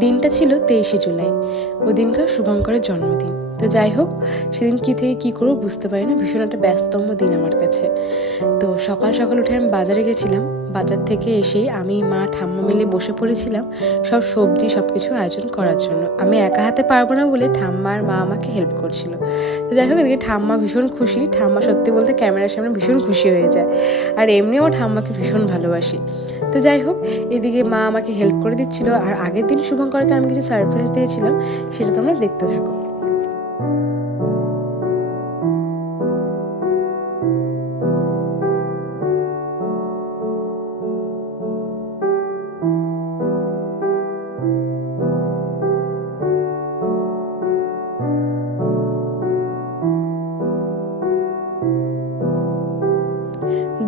দিনটা ছিল 23শে জুলাই। ওই দিনকার শুভঙ্করের জন্মদিন। তো যাই হোক, সেদিন কী থেকে কী করবো বুঝতে পারি না, ভীষণ একটা ব্যস্ততম দিন আমার কাছে। তো সকাল সকাল উঠে আমি বাজারে গেছিলাম। বাজার থেকে এসেই আমি, মা, ঠাম্মা মিলে বসে পড়েছিলাম সব সবজি সব কিছু আয়োজন করার জন্য। আমি একা হাতে পারবো না বলে ঠাম্মা আর মা আমাকে হেল্প করছিল। তো যাই হোক, এদিকে ঠাম্মা ভীষণ খুশি। ঠাম্মা সত্যি বলতে ক্যামেরার সামনে ভীষণ খুশি হয়ে যায়। আর এমনিও ঠাম্মাকে ভীষণ ভালোবাসি। তো যাই হোক, এদিকে মা আমাকে হেল্প করে দিচ্ছিল। আর আগের দিন শুভঙ্করকে আমি কিছু সারপ্রাইজ দিয়েছিলাম, সেটা তোমরা দেখতে থাকো।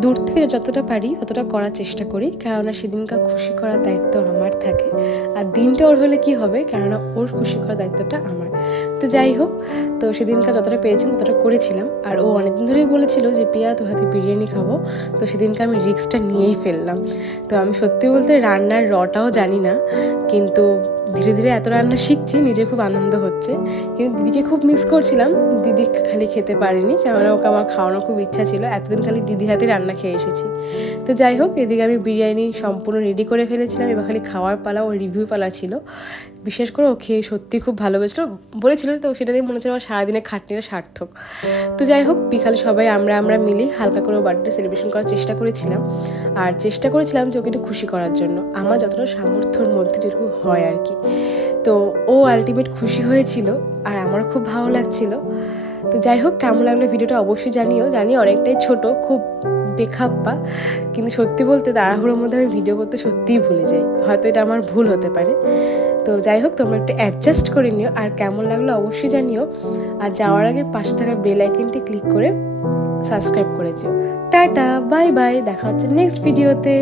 দূর থেকে যতটা পারি ততটা করার চেষ্টা করি, কেননা সেদিনকার খুশি করার দায়িত্ব আমার থাকে। আর দিনটা ওর হলে কি হবে, কেননা ওর খুশি করার দায়িত্বটা আমার। তো যাই হোক, তো সেদিনকার যতটা পেরেছিলাম ততটা করেছিলাম। আর ও অনেকদিন ধরেই বলেছিল যে পিয়া তোর হাতে বিরিয়ানি খাবো। তো সেদিনকে আমি রিস্কটা নিয়েই ফেললাম। তো আমি সত্যি বলতে রান্নার রটাও জানি না, কিন্তু ধীরে ধীরে এত রান্না শিখছি, নিজে খুব আনন্দ হচ্ছে। কিন্তু দিদিকে খুব মিস করছিলাম। দিদি খালি খেতে পারিনি, কেননা ওকে আমার খাওয়ানোর খুব ইচ্ছা ছিল। এতদিন খালি দিদি হাতে রান্না খেয়ে এসেছি। তো যাই হোক, এদিকে আমি বিরিয়ানি সম্পূর্ণ রেডি করে ফেলেছিলাম। এবার খালি খাওয়ার পালা ও রিভিউ পালা ছিল। বিশেষ করে ও খেয়ে সত্যি খুব ভালোবেসেছিল, বলেছিল। তো সেটা দিয়ে মনে হচ্ছে আমার সারাদিনের খাটনিটা সার্থক। তো যাই হোক, বিকালে সবাই আমরা মিলে হালকা করে বার্থডে সেলিব্রেশন করার চেষ্টা করেছিলাম। আর চেষ্টা করেছিলাম যে ওকে একটু খুশি করার জন্য, আমার যতটা সামর্থ্যের মধ্যে যেটুকু হয় আর কি। তো ও আলটিমেট খুশি হয়েছিল, আর আমারও খুব ভালো লাগছিল। তো যাই হোক, কেমন লাগলো ভিডিওটা অবশ্যই জানিও। জানি অনেকটাই ছোট, খুব বেখাপ্পা, কিন্তু সত্যি বলতে তাড়াহুড়োর মধ্যে আমি ভিডিও করতে সত্যিই ভুলে যাই। হয়তো এটা আমার ভুল হতে পারে। তো যাই হোক, তোমরা একটু অ্যাডজাস্ট করে নিও। আর কেমন লাগলো অবশ্যই জানিও। আর যাওয়ার আগে পাশে থাকা বেল আইকনটি ক্লিক করে সাবস্ক্রাইব করে যেও। টাটা, বাই বাই, দেখা হচ্ছে নেক্সট ভিডিওতে।